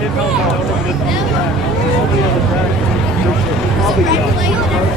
didn't know if I was on this on the track. All the other tracks. I'll be